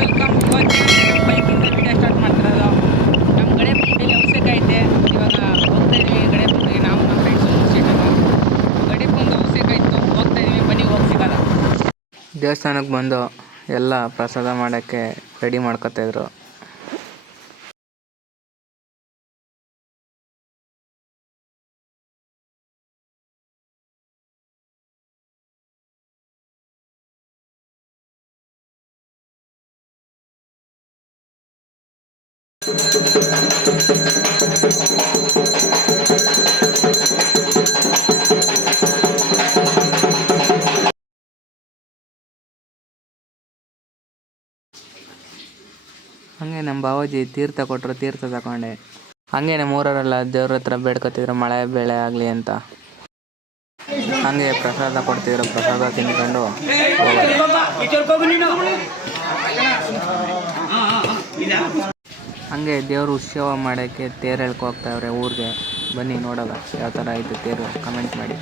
Welcome ಬೈಕಿಂದ video start ಮಾಡ್ತಿರೋದು. ನಮ್ಮ ಕಡೆ ಬಂದಿಲ್ಲಿ ಅವಶ್ಯಕ ಐತೆ ಇವಾಗ ಹೋಗ್ತಾ ಇದ್ದೀವಿ ಗಡೆ ಬಂದ್ವಿ ನಾವು ನಮ್ಮ ಫ್ರೆಂಡ್ಸು ಮುಗಿಸಿಟ್ಟು ಗಡೆ ಬಂದು ಅವಶ್ಯಕ ಇತ್ತು. ಹೋಗ್ತಾ ಇದ್ದೀವಿ ಬನ್ನಿ, ಹೋಗಿ ಸಿಗಲ್ಲ ದೇವಸ್ಥಾನಕ್ಕೆ ಬಂದು ಎಲ್ಲ ಪ್ರಸಾದ ಮಾಡೋಕ್ಕೆ ರೆಡಿ ಮಾಡ್ಕೊತಾಯಿದ್ರು ಹಾಗೆ ನಮ್ಮ ಬಾವಾಜಿ ತೀರ್ಥ ಕೊಟ್ಟರು ತೀರ್ಥ ತಗೊಂಡೆ. ಹಂಗೆ ನಮ್ಮ ಊರವರೆಲ್ಲ ದೇವ್ರ ಹತ್ರ ಬೇಡ್ಕೊತಿದ್ರು, ಮಳೆ, ಬೆಳೆ ಆಗಲಿ ಅಂತ. ಹಾಗೆ ಪ್ರಸಾದ ಕೊಡ್ತಿದ್ರು, ಪ್ರಸಾದ ತಿನ್ಕೊಂಡು. ಹಂಗೆ ದೇವ್ರ ಉತ್ಸವ ಮಾಡೋಕ್ಕೆ ತೇರು ಎಳ್ಕೊ ಹೋಗ್ತಾವ್ರೆ ಊರಿಗೆ. ಬನ್ನಿ ನೋಡೋಣ ಯಾವ ಥರ ಐತೆ ತೇರು ಕಮೆಂಟ್ ಮಾಡಿ.